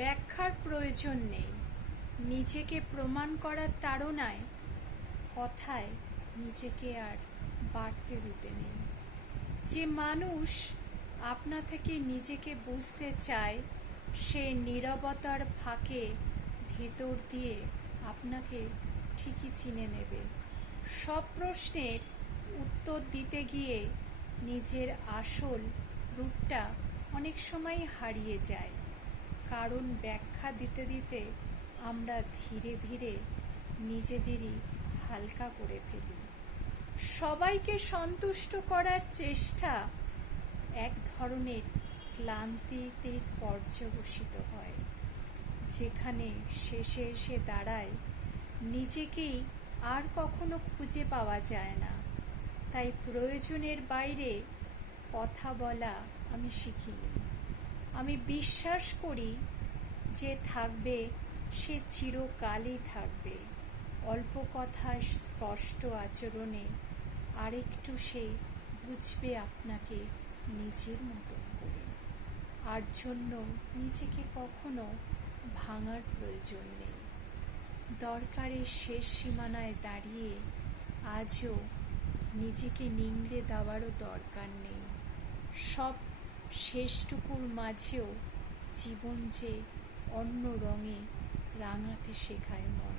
ব্যাখ্যার প্রয়োজন নেই। নিজেকে প্রমাণ করার তাড়নায় কথায় নিজেকে আর বাড়তে দিতে নেই। যে মানুষ আপনা থেকে নিজেকে বুঝতে চায়, সে নীরবতার ফাঁকে ভেতর দিয়ে আপনাকে ঠিকই চিনে নেবে। সব প্রশ্নের উত্তর দিতে গিয়ে নিজের আসল রূপটা অনেক সময় হারিয়ে যায়, কারণ ব্যাখ্যা দিতে দিতে আমরা ধীরে ধীরে নিজেদেরই হালকা করে ফেলি। সবাইকে সন্তুষ্ট করার চেষ্টা এক ধরনের ক্লান্তিতে পর্যবসিত হয়, যেখানে শেষে এসে দাঁড়ায় নিজেকেই আর কখনো খুঁজে পাওয়া যায় না। তাই প্রয়োজনের বাইরে কথা বলা আমি শিখিনি। আমি বিশ্বাস করি যে থাকবে সে চিরকালই থাকবে। অল্প কথায় স্পষ্ট আচরণে আরেকটু সে বুঝবে আপনাকে নিজের মতো করে। আর জন্য নিজেকে কখনো ভাঙার প্রয়োজন নেই। দরকারের শেষ সীমানায় দাঁড়িয়ে আজও নিজেকে নিংড়ে দেওয়ারও দরকার নেই। সব শেষটুকুর মাঝেও জীবন যে অন্য রঙে রাঙাতে শেখায় মন।